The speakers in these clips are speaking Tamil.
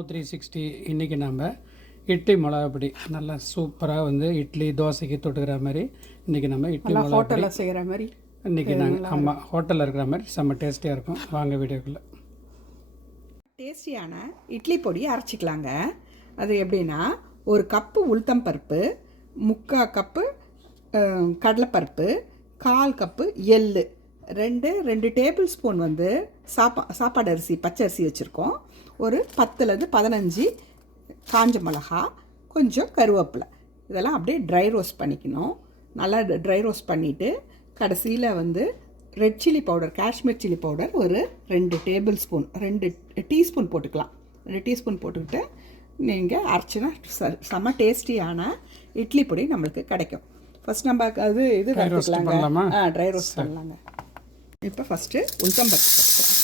Now 360 இன்றைக்கி நம்ம இட்லி மிளகாப்பொடி நல்லா சூப்பராக வந்து இட்லி தோசைக்கு தொட்டுக்கிற மாதிரி இன்றைக்கி நம்ம இட்லி ஹோட்டலில் செய்கிற மாதிரி இன்றைக்கி நாங்கள் ஆமாம் ஹோட்டலில் இருக்கிற மாதிரி செம்ம டேஸ்டியாக இருக்கும். வாங்க வீடியோக்குள்ளே. டேஸ்டியான இட்லி பொடி அரைச்சிக்கலாங்க. அது எப்படின்னா, ஒரு கப்பு உளுத்தம்பருப்பு, 3/4 கப்பு கடலைப்பருப்பு, 1/4 கப்பு எள்ளு, 2 டேபிள் ஸ்பூன் வந்து சாப்பாடு அரிசி பச்சரிசி வச்சுருக்கோம். ஒரு 10லேருந்து 15 காஞ்ச மிளகா, கொஞ்சம் கருவேப்பிலை, இதெல்லாம் அப்படியே ட்ரை ரோஸ்ட் பண்ணிக்கணும். நல்லா ட்ரை ரோஸ்ட் பண்ணிவிட்டு கடைசியில் வந்து red chilli powder, Kashmir chilli powder ஒரு 2 டேபிள் ஸ்பூன், 2 டீஸ்பூன் போட்டுக்கலாம். 2 டீஸ்பூன் போட்டுக்கிட்டு நீங்கள் அரைச்சினா செம்ம டேஸ்டியான இட்லி பொடி நம்மளுக்கு கிடைக்கும். ஃபஸ்ட் நம்ம அது இது வறுத்துக்கலாங்க. ட்ரை ரோஸ்ட் பண்ணலாங்க. இப்போ ஃபஸ்ட்டு உளுத்தம்பருப்பு போட்டுக்கலாம்.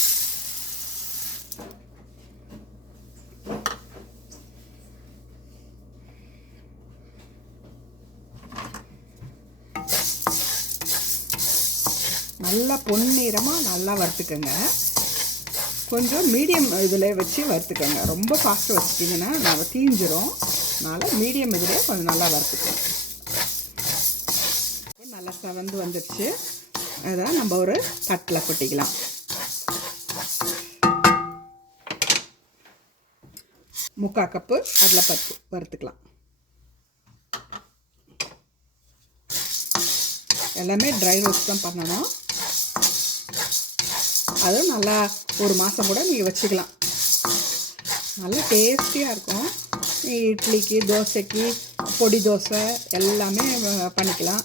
நல்லா பொன்னிறமாக நல்லா வறுத்துக்கோங்க. கொஞ்சம் மீடியம் இதில் வச்சு வறுத்துக்கோங்க. ரொம்ப ஃபாஸ்ட்டாக வச்சுட்டிங்கன்னா நம்ம தீஞ்சிரும். அதனால் மீடியம் இதிலே கொஞ்சம் நல்லா வறுத்துக்கோங்க. நல்லா செவந்து வந்துடுச்சு. அதான் நம்ம ஒரு தட்டில் கொட்டிக்கலாம். முக்கால் கப்பு கடலைப்பருப்பு வறுத்துக்கலாம். எல்லாமே ட்ரை ரோஸ்ட் தான் பண்ணணும். அதுவும் நல்லா ஒரு மாதம் கூட நீங்கள் வச்சுக்கலாம். நல்லா டேஸ்டியாக இருக்கும். இட்லிக்கு, தோசைக்கு, பொடி தோசை எல்லாமே பண்ணிக்கலாம்.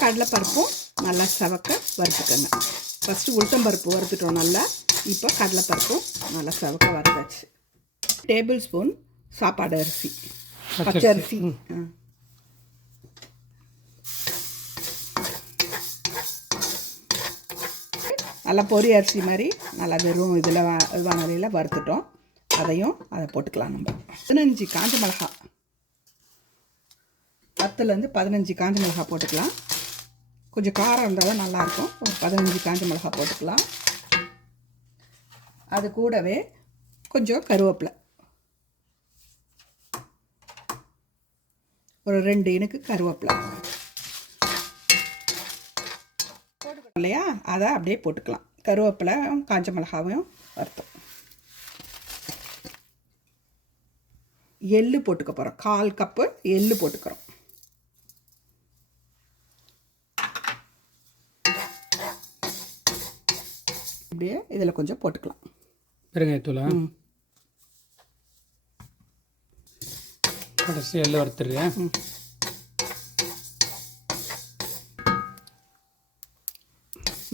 கடலைப்பருப்பும் நல்லா செவக்க வறுத்துக்கோங்க. ஃபஸ்ட்டு உளுத்தம்பருப்பு வறுத்துட்டோம் நல்லா. இப்போ கடலைப்பருப்பும் நல்லா செவக்க வறுத்தாச்சு. டேபிள் ஸ்பூன் சாப்பாடு அரிசி பச்சரிசி, நல்லா பொரி அரிசி மாதிரி நல்லா வெறும் இதில் வானலியில் வறுத்துட்டோம். அதை போட்டுக்கலாம். நம்ம 15 காஞ்ச மிளகா, 10லேருந்து 15 காஞ்ச மிளகா போட்டுக்கலாம். கொஞ்சம் காரம் இருந்தால் தான் நல்லாயிருக்கும். ஒரு 15 காஞ்ச மிளகா போட்டுக்கலாம். அது கூடவே கொஞ்சம் கருவேப்பிலை, ஒரு 2 இனுக்கு கருவேப்பிலை போட்டுக்கலாம் இல்லையா? அதை அப்படியே போட்டுக்கலாம். கருவேப்பிலை காஞ்ச மிளகாவையும் வறுத்தோம். எள்ளு போட்டுக்க போகிறோம். 1/4 கப்பு எள்ளு போட்டுக்கிறோம். அப்படியே இதில் கொஞ்சம் போட்டுக்கலாம். பெருங்காயத்தூளா கடைசி எள்ளு வறுத்துடுறேன்.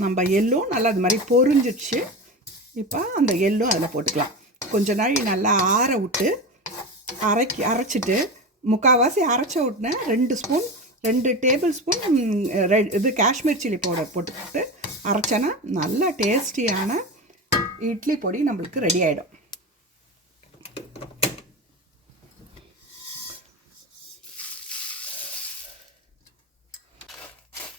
நம்ம எள்ளும் நல்லா அது மாதிரி பொரிஞ்சிடுச்சு. இப்போ அந்த எள்ளும் அதில் போட்டுக்கலாம். கொஞ்ச நாள் நல்லா ஆற விட்டு அரைச்சிட்டு முக்கால்வாசி அரைச்ச விட்டுன 2 டேபிள் ஸ்பூன் இது காஷ்மீர் சில்லி பவுடர் போட்டுக்கிட்டு அரைச்சேன்னா நல்லா டேஸ்டியான இட்லி பொடி நம்மளுக்கு ரெடி ஆகிடும்.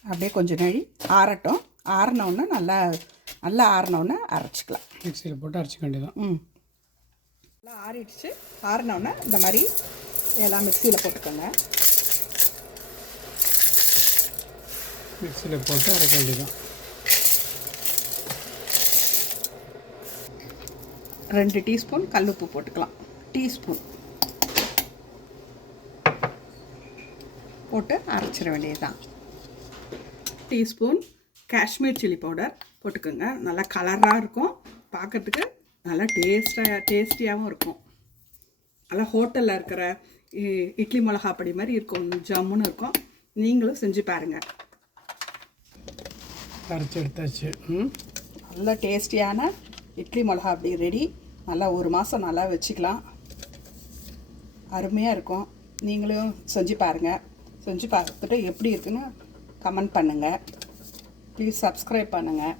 அப்படியே கொஞ்சம் நாழி ஆறட்டும். ஆறினோடனே நல்லா ஆறினோடனே அரைச்சிக்கலாம். மிக்சியில் போட்டு அரைச்சிக்க வேண்டியதான். நல்லா ஆறிடுச்சு. ஆறினோடனே இந்த மாதிரி எல்லாம் மிக்சியில் போட்டுக்கோங்க. மிக்சியில் போட்டு அரைக்க வேண்டியதான். 2 டீஸ்பூன் கல்லுப்பு போட்டுக்கலாம். டீஸ்பூன் போட்டு அரைச்சிட வேண்டியதுதான். டீஸ்பூன் காஷ்மீர் சில்லி பவுடர் போட்டுக்கோங்க. நல்லா கலராக இருக்கும். பார்க்குறதுக்கு நல்லா டேஸ்டியாகவும் இருக்கும். நல்லா ஹோட்டலில் இருக்கிற இட்லி மிளகாப்பொடி மாதிரி இருக்கும். ஜம்முன்னு இருக்கும். நீங்களும் செஞ்சு பாருங்கள். அரைச்சி எடுத்தாச்சு. நல்ல டேஸ்டியான இட்லி மிளகா அப்படி ரெடி. நல்லா ஒரு மாதம் நல்லா வச்சுக்கலாம். அருமையாக இருக்கும். நீங்களும் செஞ்சு பாருங்கள். செஞ்சு பார்த்துட்டு எப்படி இருக்குன்னு கமெண்ட் பண்ணுங்கள். ப்ளீஸ் சப்ஸ்கிரைப் பண்ணுங்கள்.